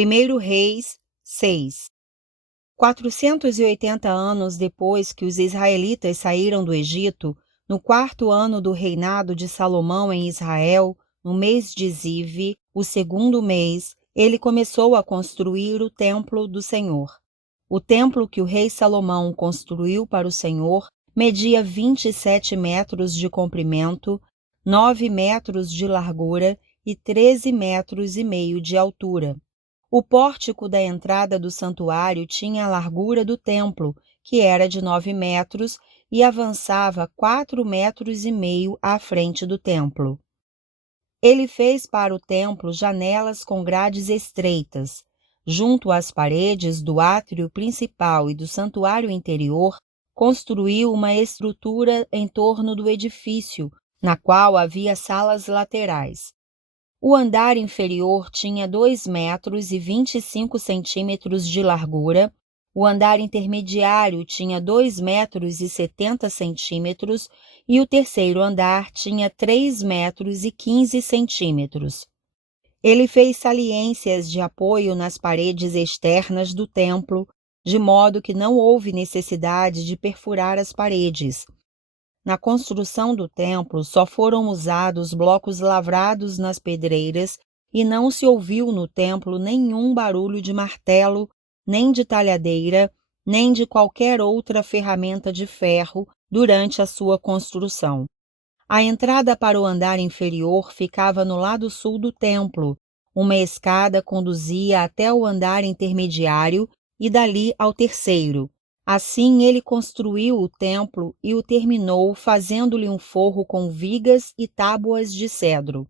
1 Reis 6. 480 anos depois que os israelitas saíram do Egito, no 4º ano do reinado de Salomão em Israel, no mês de Ziv, o 2º mês, ele começou a construir o templo do Senhor. O templo que o rei Salomão construiu para o Senhor media 27 metros de comprimento, 9 metros de largura e 13 metros e meio de altura. O pórtico da entrada do santuário tinha a largura do templo, que era de 9 metros, e avançava 4 metros e meio à frente do templo. Ele fez para o templo janelas com grades estreitas. Junto às paredes do átrio principal e do santuário interior, construiu uma estrutura em torno do edifício, na qual havia salas laterais. O andar inferior tinha 2 metros e 25 centímetros de largura, o andar intermediário tinha 2 metros e 70 centímetros e o terceiro andar tinha 3 metros e 15 centímetros. Ele fez saliências de apoio nas paredes externas do templo, de modo que não houve necessidade de perfurar as paredes. Na construção do templo só foram usados blocos lavrados nas pedreiras e não se ouviu no templo nenhum barulho de martelo, nem de talhadeira, nem de qualquer outra ferramenta de ferro durante a sua construção. A entrada para o andar inferior ficava no lado sul do templo. Uma escada conduzia até o andar intermediário e dali ao terceiro. Assim ele construiu o templo e o terminou, fazendo-lhe um forro com vigas e tábuas de cedro.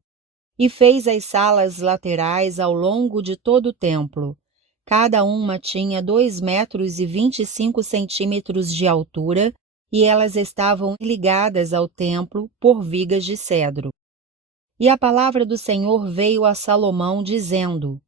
E fez as salas laterais ao longo de todo o templo. Cada uma tinha 2 metros e 25 centímetros de altura, e elas estavam ligadas ao templo por vigas de cedro. E a palavra do Senhor veio a Salomão, dizendo: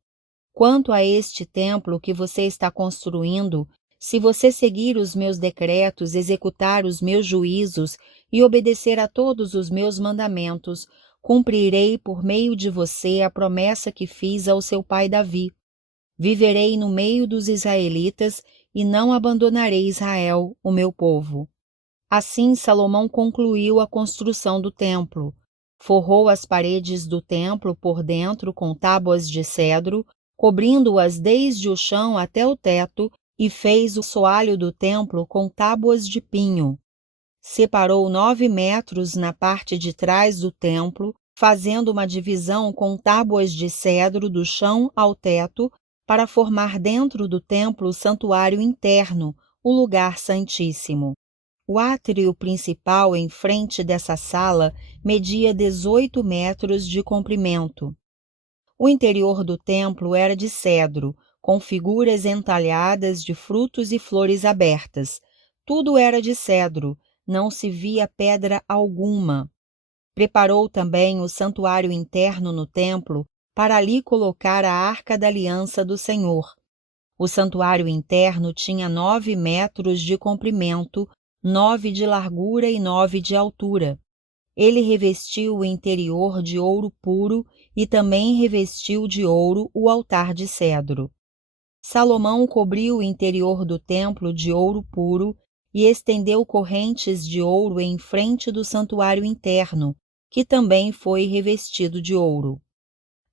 Quanto a este templo que você está construindo, se você seguir os meus decretos, executar os meus juízos e obedecer a todos os meus mandamentos, cumprirei por meio de você a promessa que fiz ao seu pai Davi. Viverei no meio dos israelitas e não abandonarei Israel, o meu povo. Assim Salomão concluiu a construção do templo. Forrou as paredes do templo por dentro com tábuas de cedro, cobrindo-as desde o chão até o teto, e fez o soalho do templo com tábuas de pinho. Separou 9 metros na parte de trás do templo, fazendo uma divisão com tábuas de cedro do chão ao teto, para formar dentro do templo o santuário interno, o lugar santíssimo. O átrio principal em frente dessa sala media 18 metros de comprimento. O interior do templo era de cedro, com figuras entalhadas de frutos e flores abertas. Tudo era de cedro, não se via pedra alguma. Preparou também o santuário interno no templo para ali colocar a arca da aliança do Senhor. O santuário interno tinha 9 metros de comprimento, 9 de largura e 9 de altura. Ele revestiu o interior de ouro puro e também revestiu de ouro o altar de cedro. Salomão cobriu o interior do templo de ouro puro e estendeu correntes de ouro em frente do santuário interno, que também foi revestido de ouro.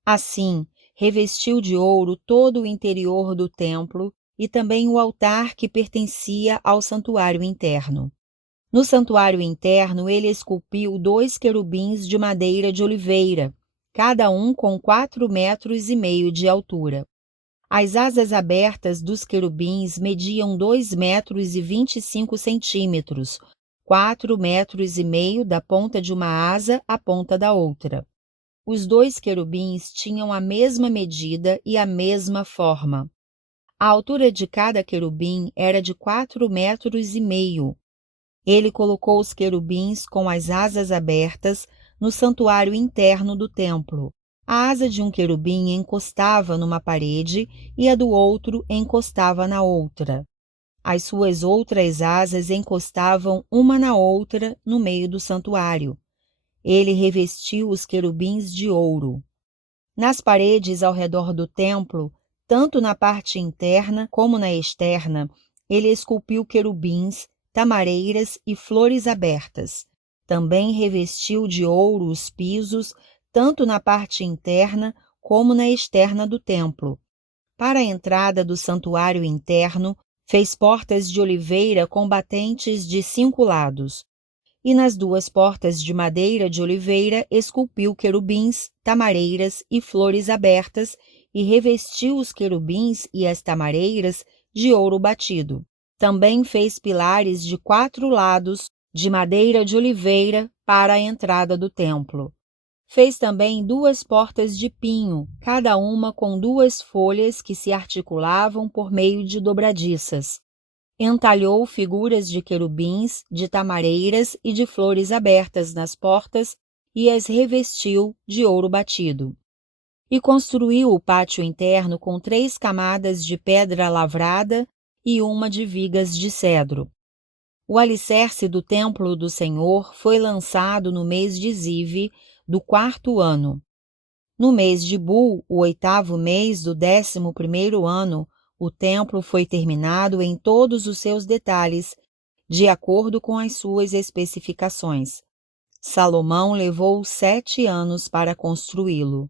Assim, revestiu de ouro todo o interior do templo e também o altar que pertencia ao santuário interno. No santuário interno, ele esculpiu 2 querubins de madeira de oliveira, cada um com 4 metros e meio de altura. As asas abertas dos querubins mediam 2 metros e 25 centímetros, 4 metros e meio da ponta de uma asa à ponta da outra. Os 2 querubins tinham a mesma medida e a mesma forma. A altura de cada querubim era de 4 metros e meio. Ele colocou os querubins com as asas abertas no santuário interno do templo. A asa de um querubim encostava numa parede e a do outro encostava na outra. As suas outras asas encostavam uma na outra no meio do santuário. Ele revestiu os querubins de ouro. Nas paredes ao redor do templo, Tanto na parte interna como na externa, ele esculpiu querubins, tamareiras e flores abertas. Também revestiu de ouro os pisos, tanto na parte interna como na externa do templo. Para a entrada do santuário interno, fez portas de oliveira com batentes de 5 lados. E nas 2 portas de madeira de oliveira esculpiu querubins, tamareiras e flores abertas, e revestiu os querubins e as tamareiras de ouro batido. Também fez pilares de 4 lados de madeira de oliveira para a entrada do templo. Fez também 2 portas de pinho, cada uma com 2 folhas que se articulavam por meio de dobradiças. Entalhou figuras de querubins, de tamareiras e de flores abertas nas portas e as revestiu de ouro batido. E construiu o pátio interno com 3 camadas de pedra lavrada e uma de vigas de cedro. O alicerce do templo do Senhor foi lançado no mês de Zive, do 4º ano. No mês de Bul, o 8º mês do 11º ano, o templo foi terminado em todos os seus detalhes, de acordo com as suas especificações. Salomão levou 7 anos para construí-lo.